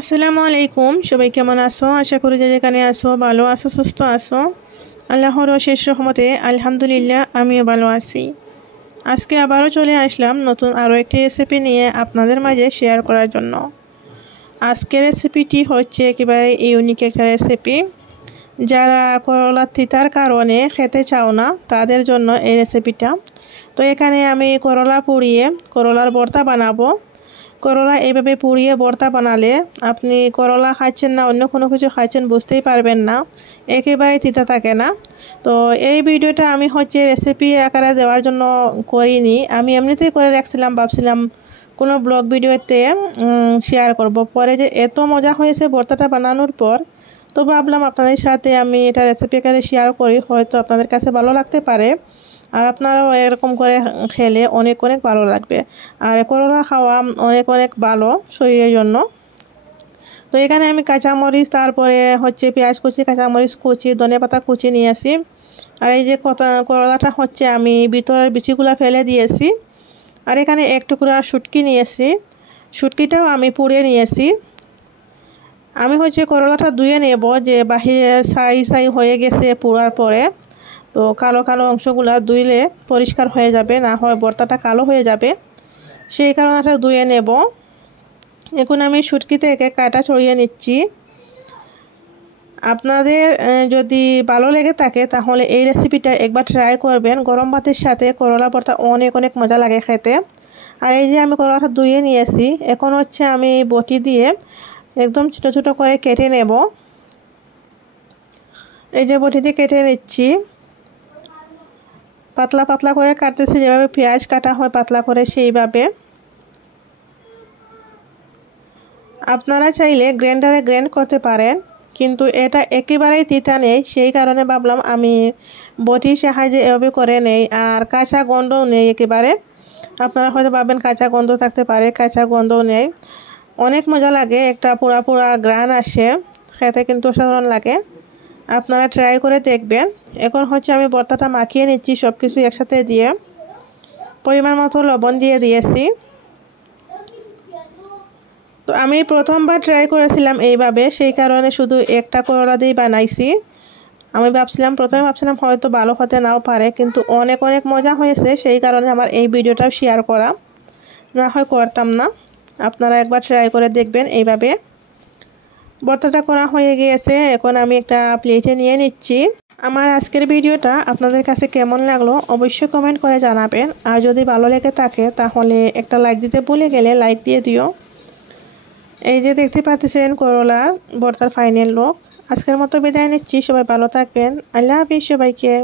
আসসালামু আলাইকুম, সবাই কেমন আছো? আশা করি যে যেখানে আছো ভালো আছো, সুস্থ আছো। আল্লাহর অশেষ রহমতে আলহামদুলিল্লাহ আমিও ভালো আছি। আজকে আবারও চলে আসলাম নতুন আরও একটি রেসিপি নিয়ে আপনাদের মাঝে শেয়ার করার জন্য। আজকের রেসিপিটি হচ্ছে একেবারে ইউনিক একটা রেসিপি। যারা করলার তিতার কারণে খেতে চাও না তাদের জন্য এই রেসিপিটা। তো এখানে আমি করলা পুড়িয়ে করলার ভর্তা বানাবো। করলা এইভাবে পুড়িয়ে ভর্তা বানালে আপনি করলা খাচ্ছেন না অন্য কোনো কিছু খাচ্ছেন বুঝতেই পারবেন না, একেবারে তিতা থাকে না। তো এই ভিডিওটা আমি হচ্ছে রেসিপি আকারে দেওয়ার জন্য করিনি, আমি এমনিতেই করে রাখছিলাম, ভাবছিলাম কোনো ব্লগ ভিডিওতে শেয়ার করব। পরে যে এত মজা হয়েছে ভর্তাটা বানানোর পর, তো ভাবলাম আপনাদের সাথে আমি এটা রেসিপি আকারে শেয়ার করি, হয়তো আপনাদের কাছে ভালো লাগতে পারে আর আপনারাও এরকম করে খেলে অনেক অনেক ভালো লাগবে। আর করলা খাওয়া অনেক অনেক ভালো শরীরের জন্য। তো এখানে আমি কাঁচামরিচ, তারপরে হচ্ছে পেঁয়াজ কুচি, কাঁচামরিচ কুচি, ধনেপাতা কুচি নিয়ে আসি। আর এই যে করলাটা হচ্ছে আমি ভিতরের বিচিগুলো ফেলে দিয়েছি। আর এখানে এক টুকরা শুটকি নিয়েছি, শুটকিটাও আমি পুড়ে নিয়েছি। আমি হচ্ছে করলাটা ধুয়ে নেব, যে বাহিরে ছাই হয়ে গেছে পোড়ার পরে, তো কালো কালো অংশগুলো ধুইলে পরিষ্কার হয়ে যাবে, না হয় ভর্তাটা কালো হয়ে যাবে, সেই কারণে ধুয়ে নেব। এখন আমি শুটকি থেকে কাঁটা ছড়িয়ে নিচ্ছি। আপনাদের যদি ভালো লেগে থাকে তাহলে এই রেসিপিটা একবার ট্রাই করবেন। গরম ভাতের সাথে করলা ভর্তা অনেক অনেক মজা লাগে খেতে। আর এই যে আমি করলাটা ধুয়ে নিয়েছি, এখন হচ্ছে আমি বটি দিয়ে একদম ছোটো ছোটো করে কেটে নেব। এই যে বটি দিয়ে কেটে নিচ্ছি, পাতলা পাতলা করে কাটতেছি, যেভাবে পেঁয়াজ কাটা হয় পাতলা করে সেইভাবে। আপনারা চাইলে গ্রাইন্ডারে গ্রাইন্ড করতে পারেন, কিন্তু এটা একেবারেই তিতা নেই, সেই কারণে ভাবলাম আমি বটির সাহায্যে এভাবে করে নেই। আর কাঁচা গন্ধও নেই একেবারে। আপনারা হয়তো ভাববেন কাঁচা গন্ধ থাকতে পারে, কাঁচা গন্ধও নেই। অনেক মজা লাগে, একটা পুরা পুরা গ্রান আসে, খেতে কিন্তু অসাধারণ লাগে। আপনারা ট্রাই করে দেখবেন। এখন হচ্ছে আমি ভর্তাটা মাখিয়ে নিচ্ছি সব কিছু একসাথে দিয়ে। পরিমাণ মতো লবণ দিয়ে দিয়েছি। তো আমি প্রথমবার ট্রাই করেছিলাম এইভাবে, সেই কারণে শুধু একটা করলা দিয়ে বানাইছি। আমি প্রথমে ভাবছিলাম হয়তো ভালো হতে নাও পারে, কিন্তু অনেক অনেক মজা হয়েছে, সেই কারণে আমার এই ভিডিওটাও শেয়ার করা, না হয় করতাম না। আপনারা একবার ট্রাই করে দেখবেন এইভাবে। ভর্তাটা করা হয়ে গিয়েছে, এখন আমি একটা প্লেটে নিয়ে নিচ্ছি। আমার আজকের ভিডিওটা আপনাদের কাছে কেমন লাগলো অবশ্যই কমেন্ট করে জানাবেন। আর যদি ভালো লেগে থাকে তাহলে একটা লাইক দিতে ভুলে গেলে লাইক দিয়ে দিও। এই যে দেখতে পাচ্ছেন করলার ভর্তার ফাইনাল লুক। আজকের মতো বিদায় নিচ্ছি, সবাই ভালো থাকবেন। আল্লাহ হাফিজ সবাইকে।